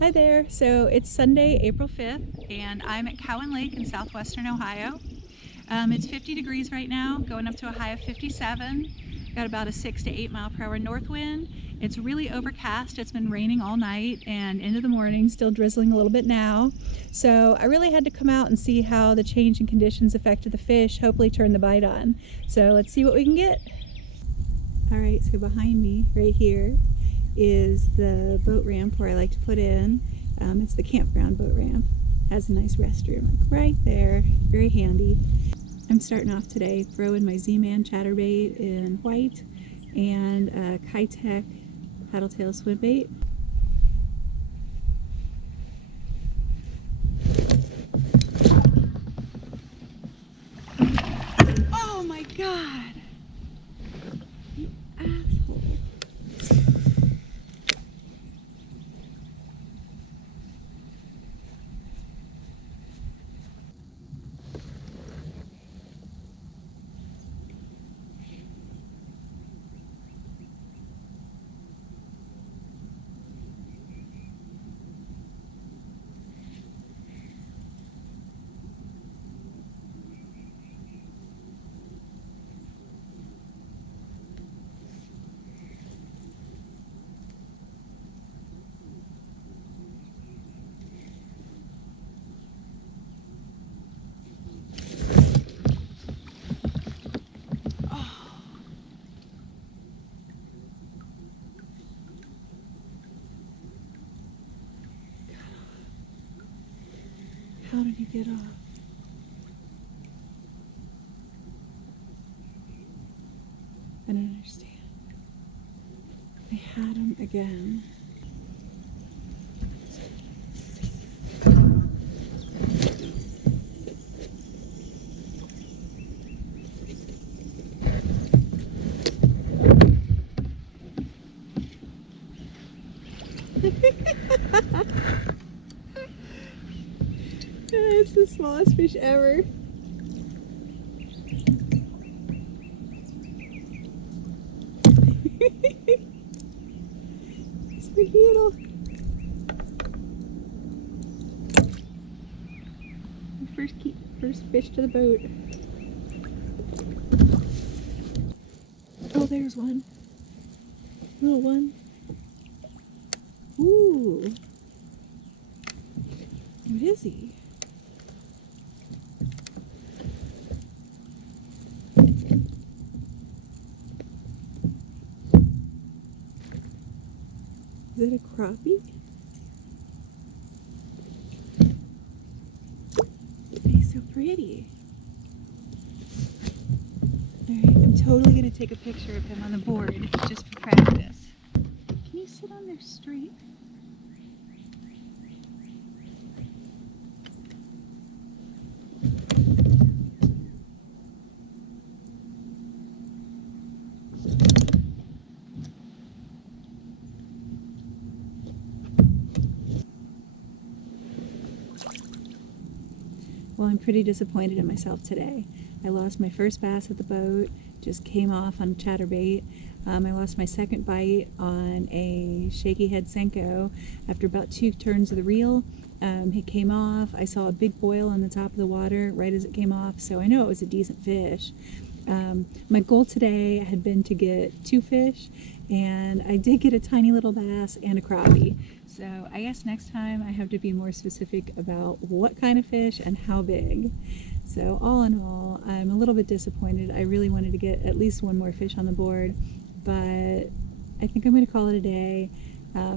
Hi there, so it's Sunday, April 5th, and I'm at Cowan Lake in southwestern Ohio. It's 50 degrees right now, going up to a high of 57. Got about a 6 to 8 mile per hour north wind. It's really overcast. It's been raining all night and into the morning, still drizzling a little bit now. So I really had to come out and see how the change in conditions affected the fish, hopefully turn the bite on. So let's see what we can get. All right, so behind me right here is the boat ramp where I like to put in. It's the campground boat ramp. Has a nice restroom like right there, very handy. I'm starting off today throwing my Z-Man chatterbait in white and a Kayak paddletail swim bait. Oh my god! You asshole. How did he get off? I don't understand. I had him again. It's the smallest fish ever. Squeaky little. First fish to the boat. Oh, there's one. Little one. Ooh. What is he? Is it a crappie? He's so pretty. Alright, I'm totally going to take a picture of him on the board just for practice. Can you sit on there straight? Well, I'm pretty disappointed in myself today. I lost my first bass at the boat, just came off on chatterbait. I lost my second bite on a shaky head Senko after about 2 turns of the reel. It came off. I saw a big boil on the top of the water right as it came off, so I know it was a decent fish. My goal today had been to get 2 fish, and I did get a tiny little bass and a crappie. So I guess next time I have to be more specific about what kind of fish and how big. So all in all, I'm a little bit disappointed. I really wanted to get at least 1 more fish on the board, but I think I'm going to call it a day.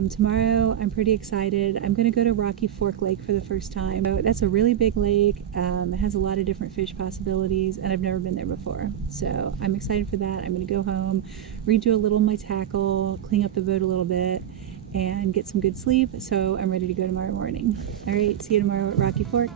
Tomorrow I'm pretty excited. I'm going to go to Rocky Fork Lake for the first time. So that's a really big lake. It has a lot of different fish possibilities, and I've never been there before. So I'm excited for that. I'm going to go home, redo a little of my tackle, clean up the boat a little bit, and get some good sleep. So I'm ready to go tomorrow morning. All right, see you tomorrow at Rocky Fork.